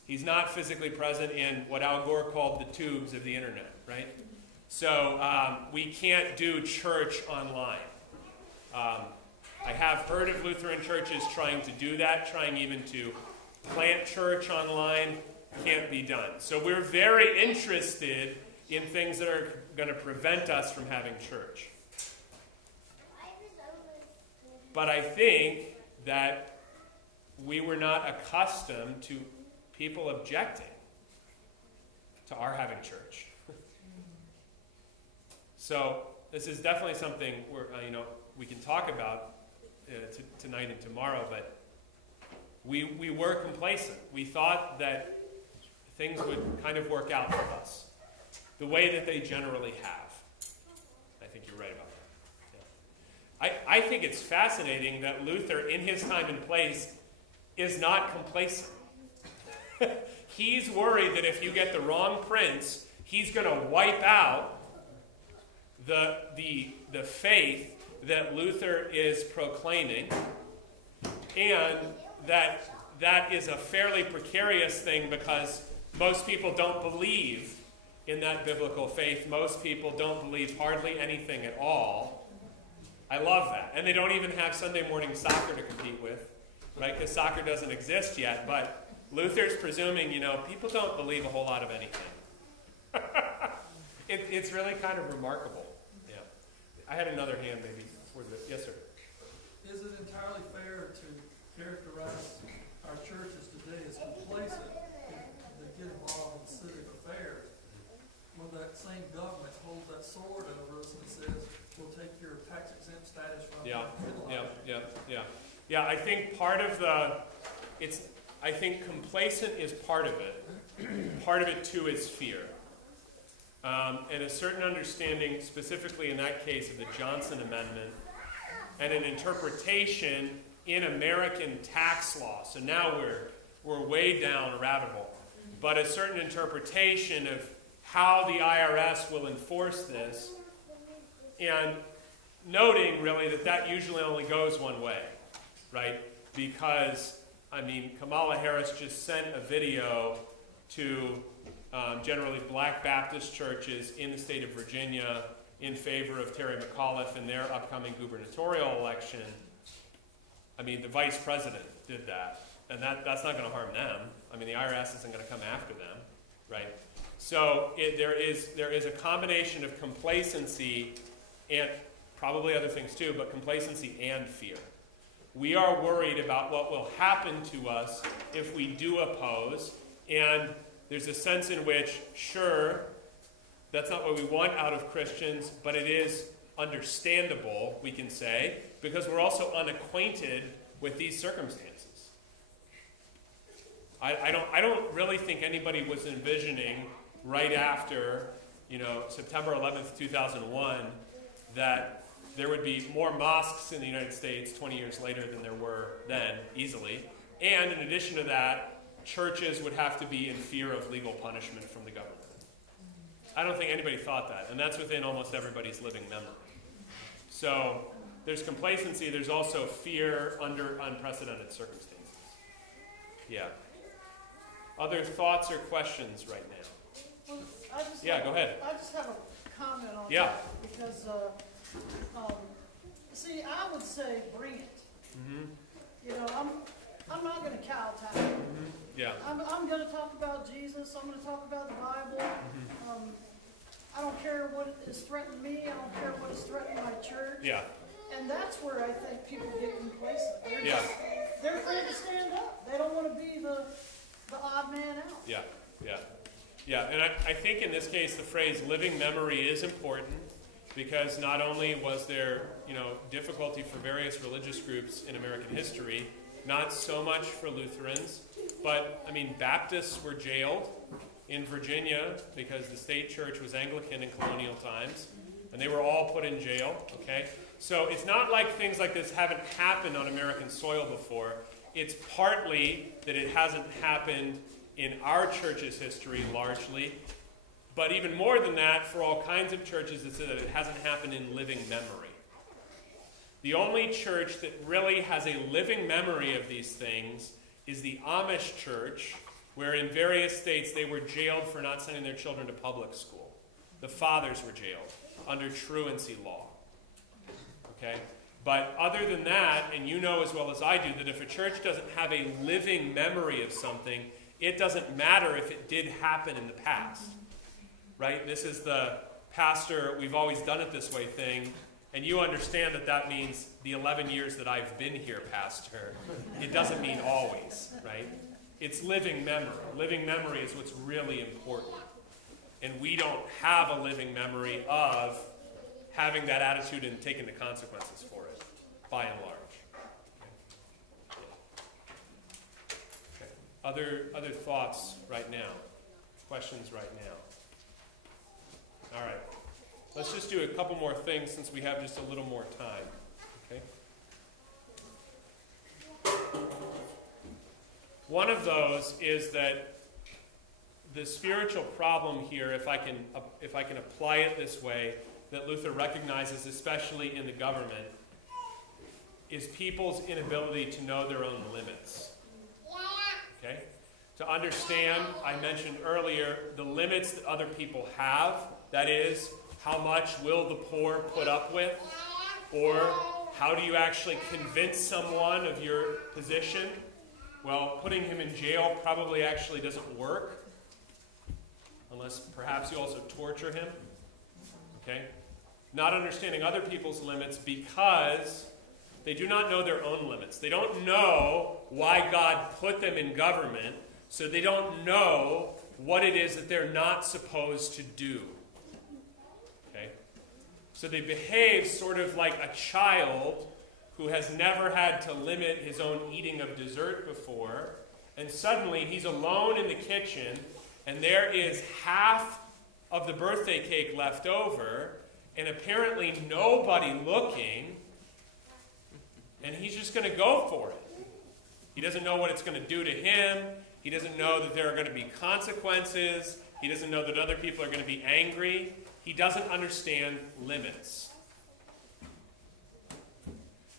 He's not physically present in what Al Gore called the tubes of the internet, right? So we can't do church online. I have heard of Lutheran churches trying to do that, trying even to plant church online. Can't be done. So we're very interested in things that are going to prevent us from having church. But I think that we were not accustomed to people objecting to our having church. So this is definitely something we can talk about tonight and tomorrow, but we were complacent. We thought that things would kind of work out for us the way that they generally have. I think you're right about that. Yeah. I think it's fascinating that Luther, in his time and place, is not complacent. He's worried that if you get the wrong prince, he's going to wipe out the faith that Luther is proclaiming, and that is a fairly precarious thing because most people don't believe in that biblical faith. Most people don't believe hardly anything at all. I love that. And they don't even have Sunday morning soccer to compete with, right? Because soccer doesn't exist yet. But Luther's presuming, people don't believe a whole lot of anything. It's really kind of remarkable. Yeah. I had another hand maybe. Yes, sir. Is it entirely fair to characterize our churches today as complacent if they get involved in civic affairs when that same government holds that sword over us and says, we'll take your tax-exempt status from you? Yeah, I think part of I think complacent is part of it. Part of it, too, is fear. And a certain understanding, specifically in that case, of the Johnson Amendment, and an interpretation in American tax law. So now we're way down a rabbit hole. But a certain interpretation of how the IRS will enforce this, and noting really that usually only goes one way, right? Because, Kamala Harris just sent a video to generally black Baptist churches in the state of Virginia in favor of Terry McAuliffe in their upcoming gubernatorial election. The vice president did that, and that's not going to harm them. The IRS isn't going to come after them, right? So there is a combination of complacency and probably other things too, but complacency and fear. We are worried about what will happen to us if we do oppose, and there's a sense in which, sure, that's not what we want out of Christians, but it is understandable, we can say, because we're also unacquainted with these circumstances. I don't really think anybody was envisioning right after, September 11th, 2001, that there would be more mosques in the United States 20 years later than there were then, easily. And in addition to that, churches would have to be in fear of legal punishment from the government. I don't think anybody thought that, and that's within almost everybody's living memory. So there's complacency, there's also fear under unprecedented circumstances. Yeah. Other thoughts or questions right now? Well, go ahead. I just have a comment on Yeah. that because, see, I would say bring it. Mm-hmm. I'm not going to kowtow. Mm-hmm. Yeah. I'm going to talk about Jesus. I'm going to talk about the Bible. Mm-hmm. I don't care what has threatened me. I don't care what has threatened my church. Yeah. And that's where I think people get complacent. They're afraid to stand up. They don't want to be the odd man out. Yeah, and I think in this case the phrase living memory is important because not only was there, difficulty for various religious groups in American history, not so much for Lutherans, but, Baptists were jailed in Virginia because the state church was Anglican in colonial times, and they were all put in jail, okay? So it's not like things like this haven't happened on American soil before. It's partly that it hasn't happened in our church's history largely, But even more than that, for all kinds of churches, it's that it hasn't happened in living memory. The only church that really has a living memory of these things is the Amish church, where in various states they were jailed for not sending their children to public school. The fathers were jailed under truancy law. Okay? But other than that, and you know as well as I do, that if a church doesn't have a living memory of something, it doesn't matter if it did happen in the past. Right? This is the pastor, we've always done it this way thing, and you understand that that means the 11 years that I've been here, pastor. It doesn't mean always, right? It's living memory. Living memory is what's really important. And we don't have a living memory of having that attitude and taking the consequences for it, by and large. Okay. Other thoughts right now? Questions right now? All right. Let's just do a couple more things since we have just a little more time. Okay? One of those is that the spiritual problem here, if I can apply it this way, that Luther recognizes, especially in the government, is people's inability to know their own limits. Okay? To understand, I mentioned earlier, the limits that other people have, that is, how much will the poor put up with? Or how do you actually convince someone of your position? Well, putting him in jail probably actually doesn't work, unless perhaps you also torture him. Okay? Not understanding other people's limits because they do not know their own limits. They don't know why God put them in government, so they don't know what it is that they're not supposed to do. Okay? So they behave sort of like a child who has never had to limit his own eating of dessert before, and suddenly he's alone in the kitchen, and there is half of the birthday cake left over, and apparently nobody looking, and he's just going to go for it. He doesn't know what it's going to do to him. He doesn't know that there are going to be consequences. He doesn't know that other people are going to be angry. He doesn't understand limits.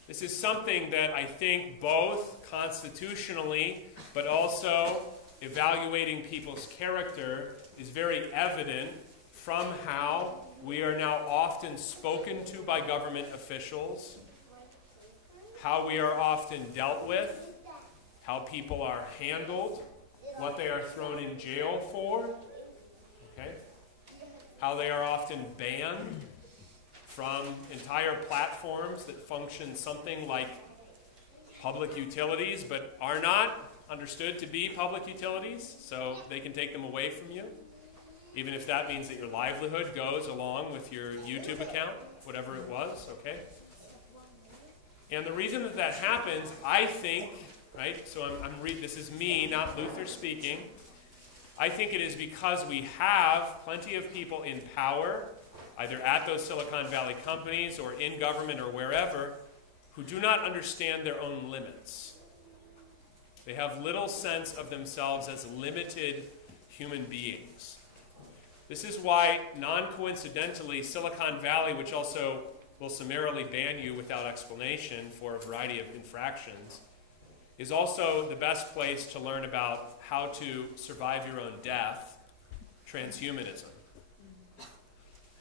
This is something that I think both constitutionally, but also evaluating people's character is very evident from how we are now often spoken to by government officials, how we are often dealt with, how people are handled, what they are thrown in jail for, okay? How they are often banned from entire platforms that function something like public utilities, but are not understood to be public utilities, so they can take them away from you, even if that means that your livelihood goes along with your YouTube account, whatever it was, okay? And the reason that that happens, I think, right, so this is me, not Luther speaking, I think it is because we have plenty of people in power, either at those Silicon Valley companies or in government or wherever, who do not understand their own limits. They have little sense of themselves as limited human beings. This is why, non-coincidentally, Silicon Valley, which also will summarily ban you without explanation for a variety of infractions, is also the best place to learn about how to survive your own death, transhumanism.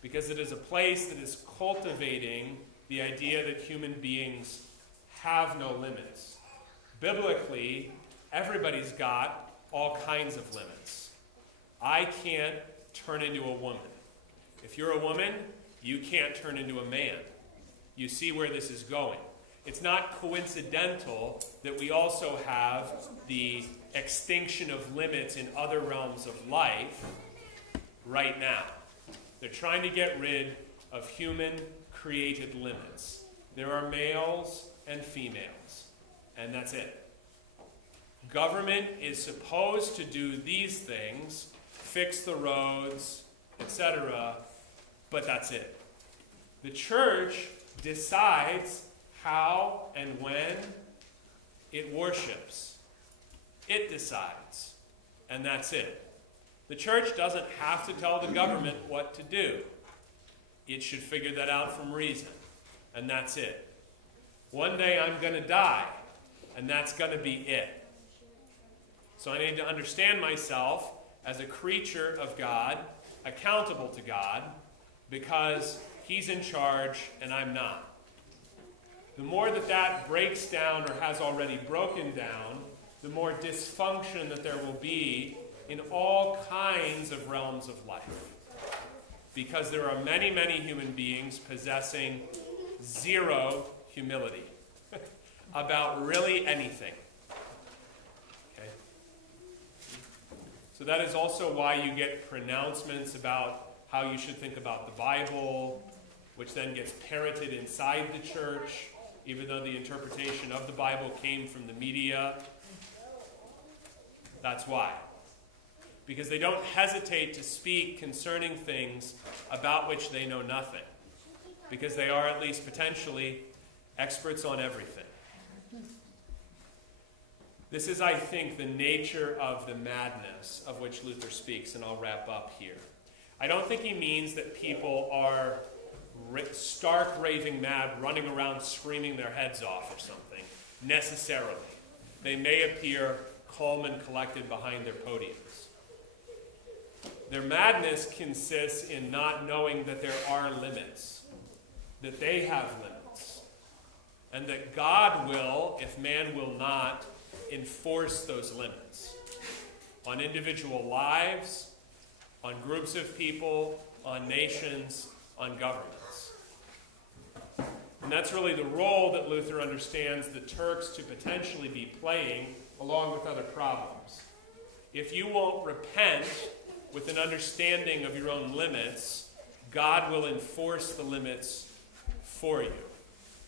Because it is a place that is cultivating the idea that human beings have no limits. Biblically, everybody's got all kinds of limits. I can't turn into a woman. If you're a woman, you can't turn into a man. You see where this is going. It's not coincidental that we also have the extinction of limits in other realms of life right now. They're trying to get rid of human-created limits. There are males and females, and that's it. Government is supposed to do these things, fix the roads, etc., but that's it. The church decides how and when it worships. It decides, and that's it. The church doesn't have to tell the government what to do. It should figure that out from reason, and that's it. One day I'm going to die, and that's going to be it. So I need to understand myself as a creature of God, accountable to God, because He's in charge and I'm not. The more that breaks down or has already broken down, the more dysfunction that there will be in all kinds of realms of life. Because there are many, many human beings possessing zero humility about really anything. Okay? So that is also why you get pronouncements about how you should think about the Bible, which then gets parroted inside the church, even though the interpretation of the Bible came from the media. That's why. Because they don't hesitate to speak concerning things about which they know nothing. Because they are at least potentially experts on everything. This is, I think, the nature of the madness of which Luther speaks, and I'll wrap up here. I don't think he means that people are stark raving mad, running around screaming their heads off or something, necessarily. They may appear calm and collected behind their podiums. Their madness consists in not knowing that there are limits, that they have limits, and that God will, if man will not, enforce those limits on individual lives, on groups of people, on nations, on governments. And that's really the role that Luther understands the Turks to potentially be playing, along with other problems. If you won't repent with an understanding of your own limits, God will enforce the limits for you.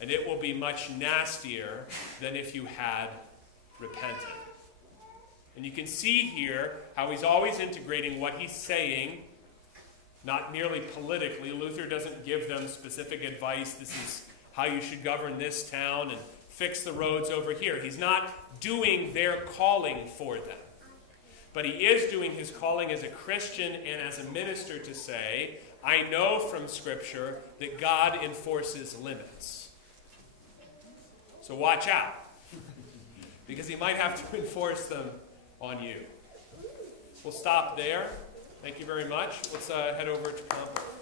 And it will be much nastier than if you had repented. And you can see here how he's always integrating what he's saying, not merely politically. Luther doesn't give them specific advice. This is how you should govern this town and fix the roads over here. He's not doing their calling for them. But he is doing his calling as a Christian and as a minister to say, I know from Scripture that God enforces limits. So watch out, because he might have to enforce them on you. We'll stop there. Thank you very much. Let's head over to conference.